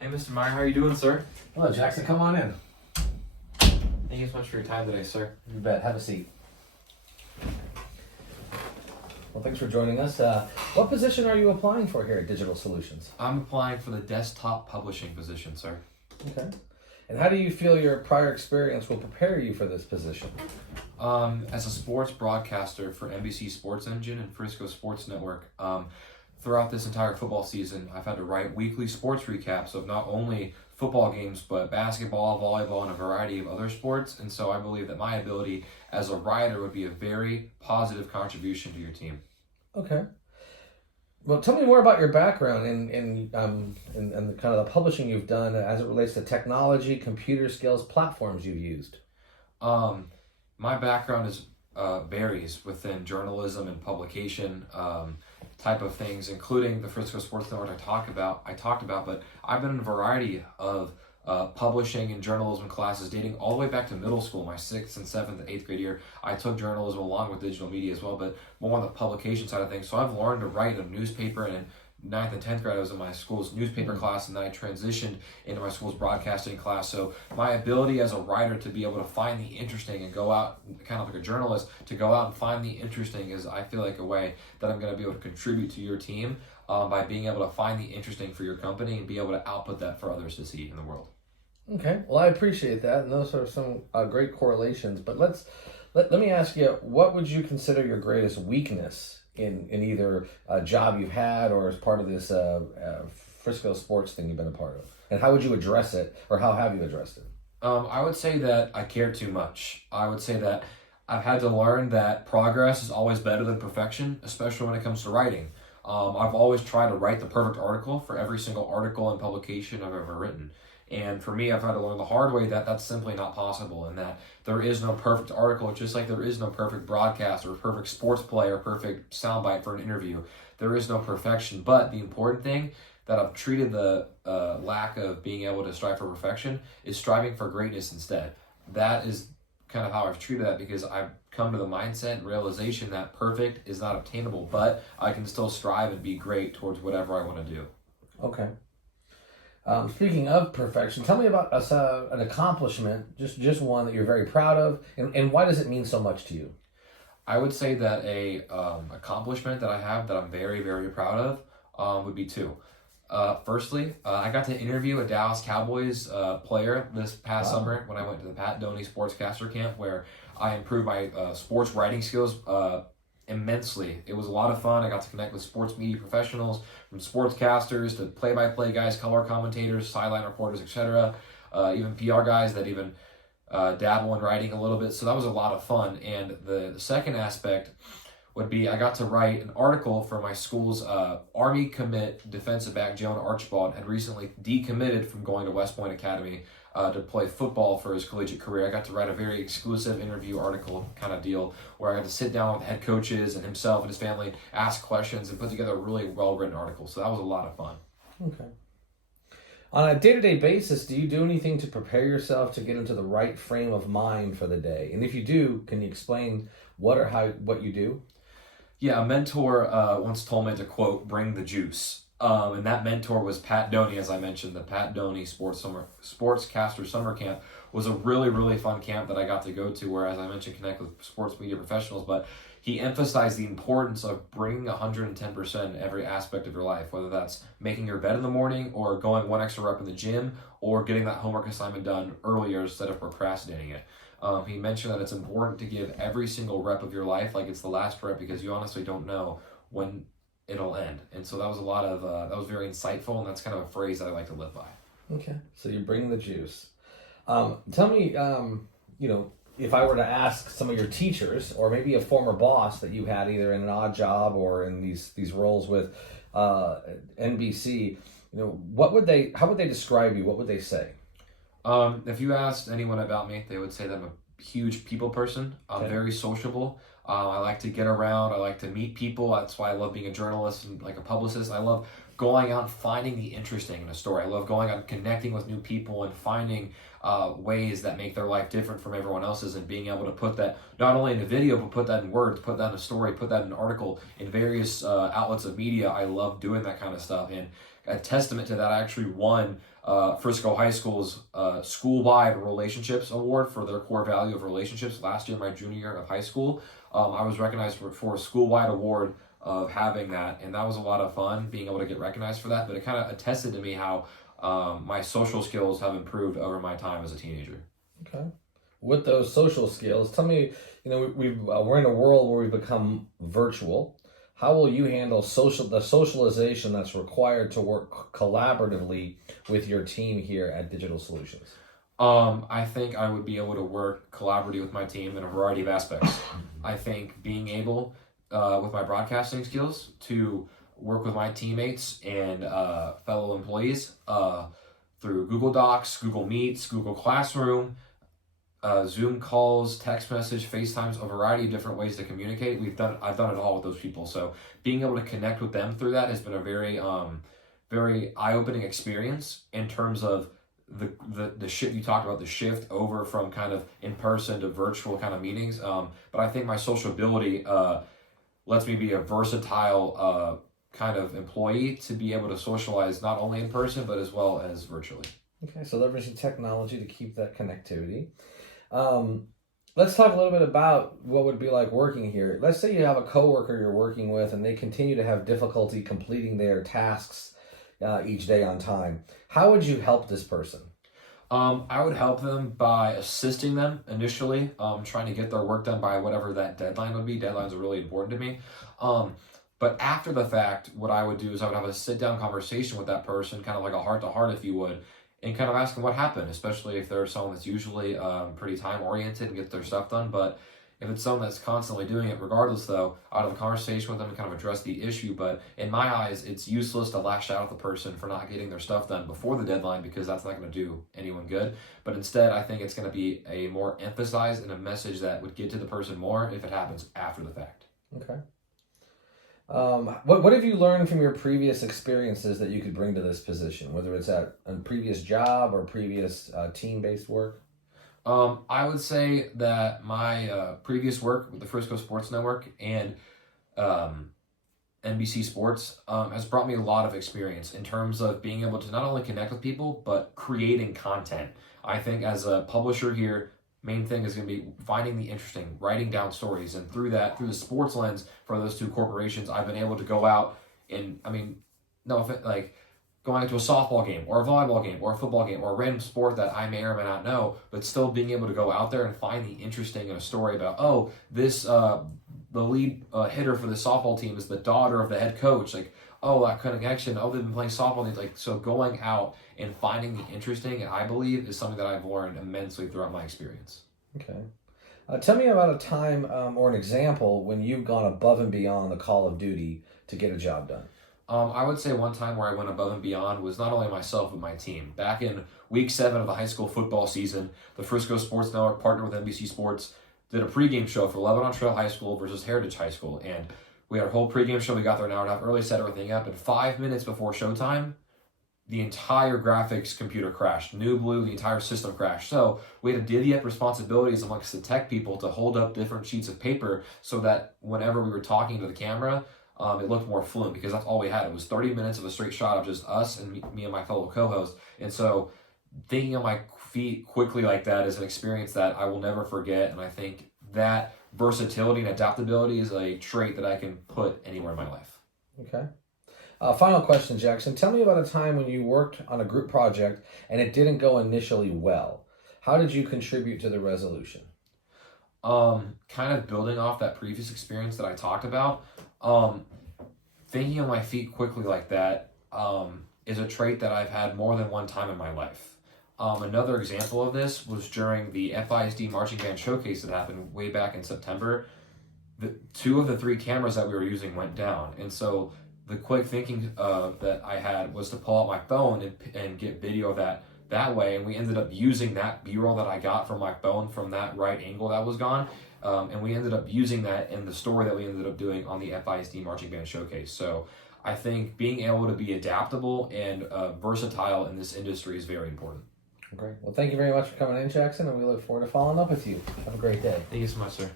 Hey, Mr. Meyer, how are you doing, sir? Hello, Jackson. Come on in. Thank you so much for your time today, sir. You bet. Have a seat. Well, thanks for joining us. What position are you applying for here at Digital Solutions? I'm applying for the desktop publishing position, sir. Okay. And how do you feel your prior experience will prepare you for this position? As a sports broadcaster for NBC Sports Engine and Frisco Sports Network, throughout this entire football season, I've had to write weekly sports recaps of not only football games, but basketball, volleyball, and a variety of other sports. And so I believe that my ability as a writer would be a very positive contribution to your team. Okay. Well, tell me more about your background in the kind of the publishing you've done as it relates to technology, computer skills, platforms you've used. My background is varies within journalism and publication type of things, including the Frisco Sports Network I talked about, but I've been in a variety of publishing and journalism classes dating all the way back to middle school. My 6th and 7th and 8th grade year, I took journalism along with digital media as well, but more on the publication side of things. So I've learned to write in a newspaper, and in 9th and 10th grade, I was in my school's newspaper class, and then I transitioned into my school's broadcasting class. So my ability as a writer to be able to find the interesting and go out, kind of like a journalist, to go out and find the interesting is, I feel like, a way that I'm going to be able to contribute to your team by being able to find the interesting for your company and be able to output that for others to see in the world. Okay, well, I appreciate that, and those are some great correlations. But let me ask you, what would you consider your greatest weakness in either a job you've had or as part of this Frisco sports thing you've been a part of? And how would you address it, or how have you addressed it? I would say that I care too much. I would say that I've had to learn that progress is always better than perfection, especially when it comes to writing. I've always tried to write the perfect article for every single article and publication I've ever written. And for me, I've had to learn the hard way that that's simply not possible, and that there is no perfect article, just like there is no perfect broadcast or perfect sports play or perfect soundbite for an interview. There is no perfection, but the important thing that I've treated the lack of being able to strive for perfection is striving for greatness instead. That is kind of how I've treated that, because I've come to the mindset and realization that perfect is not obtainable, but I can still strive and be great towards whatever I want to do. Okay. Speaking of perfection, tell me about an accomplishment, just one that you're very proud of, and why does it mean so much to you? I would say that a accomplishment that I have that I'm very, very proud of would be two. Firstly, I got to interview a Dallas Cowboys player this past summer when I went to the Pat Doney Sportscaster Camp, where I improved my sports writing skills immensely. It was a lot of fun. I got to connect with sports media professionals, from sportscasters to play-by-play guys, color commentators, sideline reporters, etc. Even PR guys that even dabble in writing a little bit. So that was a lot of fun. And the second aspect would be I got to write an article for my school's Army commit defensive back, Jonah Archibald, had recently decommitted from going to West Point Academy to play football for his collegiate career. I got to write a very exclusive interview article kind of deal where I got to sit down with head coaches and himself and his family, ask questions, and put together a really well-written article. So that was a lot of fun. Okay. On a day-to-day basis, do you do anything to prepare yourself to get into the right frame of mind for the day? And if you do, can you explain what you do? Yeah, a mentor once told me to, quote, bring the juice. And that mentor was Pat Doney, as I mentioned. The Pat Doney Sportscaster Summer Camp was a really, really fun camp that I got to go to, where, as I mentioned, connect with sports media professionals. But he emphasized the importance of bringing 110% in every aspect of your life, whether that's making your bed in the morning or going one extra rep in the gym or getting that homework assignment done earlier instead of procrastinating it. He mentioned that it's important to give every single rep of your life like it's the last rep, because you honestly don't know when it'll end. And so that was that was very insightful, and that's kind of a phrase that I like to live by. Okay, so you bring the juice. Tell me, if I were to ask some of your teachers, or maybe a former boss that you had either in an odd job or in these roles with NBC, how would they describe you? What would they say? If you asked anyone about me, they would say that I'm a huge people person. I'm very sociable. I like to get around. I like to meet people. That's why I love being a journalist and like a publicist. I love going out and finding the interesting in a story. I love going out and connecting with new people and finding ways that make their life different from everyone else's, and being able to put that not only in a video, but put that in words, put that in a story, put that in an article, in various outlets of media. I love doing that kind of stuff. And a testament to that, I actually won Frisco High School's school-wide relationships award for their core value of relationships last year, my junior year of high school. I was recognized for a school-wide award of having that, and that was a lot of fun being able to get recognized for that. But it kind of attested to me how my social skills have improved over my time as a teenager. Okay. With those social skills, tell me, we're in a world where we've become virtual. How will you handle the socialization that's required to work collaboratively with your team here at Digital Solutions? I think I would be able to work collaboratively with my team in a variety of aspects. I think being able, with my broadcasting skills, to work with my teammates and fellow employees through Google Docs, Google Meets, Google Classroom, Zoom calls, text message, FaceTimes, a variety of different ways to communicate. I've done it all with those people. So being able to connect with them through that has been a very very eye-opening experience in terms of the shift you talked about, the shift over from kind of in person to virtual kind of meetings. But I think my social ability lets me be a versatile kind of employee to be able to socialize not only in person but as well as virtually. Okay, so leveraging technology to keep that connectivity. Let's talk a little bit about what would be like working here. Let's say you have a coworker you're working with and they continue to have difficulty completing their tasks each day on time. How would you help this person? I would help them by assisting them initially, trying to get their work done by whatever that deadline would be. Deadlines are really important to me. But after the fact, what I would do is I would have a sit-down conversation with that person, kind of like a heart-to-heart, if you would, and kind of ask them what happened, especially if they're someone that's usually pretty time-oriented and gets their stuff done. But if it's someone that's constantly doing it, regardless, though, I'd have a conversation with them and kind of address the issue. But in my eyes, it's useless to lash out at the person for not getting their stuff done before the deadline because that's not going to do anyone good. But instead, I think it's going to be a more emphasized and a message that would get to the person more if it happens after the fact. Okay. What have you learned from your previous experiences that you could bring to this position, whether it's at a previous job or previous team-based work? I would say that my previous work with the Frisco Sports Network and NBC Sports has brought me a lot of experience in terms of being able to not only connect with people, but creating content. I think as a publisher here, main thing is going to be finding the interesting, writing down stories, and through the sports lens for those two corporations, I've been able to go out and, going to a softball game or a volleyball game or a football game or a random sport that I may or may not know, but still being able to go out there and find the interesting in a story about, the lead hitter for the softball team is the daughter of the head coach. Like, oh, that connection. Oh, they've been playing softball. So going out and finding the interesting, I believe, is something that I've learned immensely throughout my experience. Okay. Tell me about a time or an example when you've gone above and beyond the call of duty to get a job done. I would say one time where I went above and beyond was not only myself, but my team. Back in week 7 of the high school football season, the Frisco Sports Network partnered with NBC Sports, did a pregame show for Lebanon Trail High School versus Heritage High School. And we had a whole pregame show. We got there an hour and a half early, set everything up. And 5 minutes before showtime, the entire graphics computer crashed. New Blue, the entire system crashed. So we had to divvy up responsibilities amongst the tech people to hold up different sheets of paper so that whenever we were talking to the camera, it looked more fluent because that's all we had. It was 30 minutes of a straight shot of just us and me and my fellow co-host. And so thinking on my feet quickly like that is an experience that I will never forget. And I think that versatility and adaptability is a trait that I can put anywhere in my life. Okay. Final question, Jackson. Tell me about a time when you worked on a group project and it didn't go initially well. How did you contribute to the resolution? Kind of building off that previous experience that I talked about, thinking on my feet quickly like that is a trait that I've had more than one time in my life. Another example of this was during the FISD marching band showcase that happened way back in September. 2 of the 3 cameras that we were using went down, and so the quick thinking that I had was to pull out my phone and get video of that way, and we ended up using that B-roll that I got from my phone from that right angle that was gone, and we ended up using that in the story that we ended up doing on the FISD Marching Band Showcase. So I think being able to be adaptable and versatile in this industry is very important. Great. Well, thank you very much for coming in, Jackson, and we look forward to following up with you. Have a great day. Thank you so much, sir.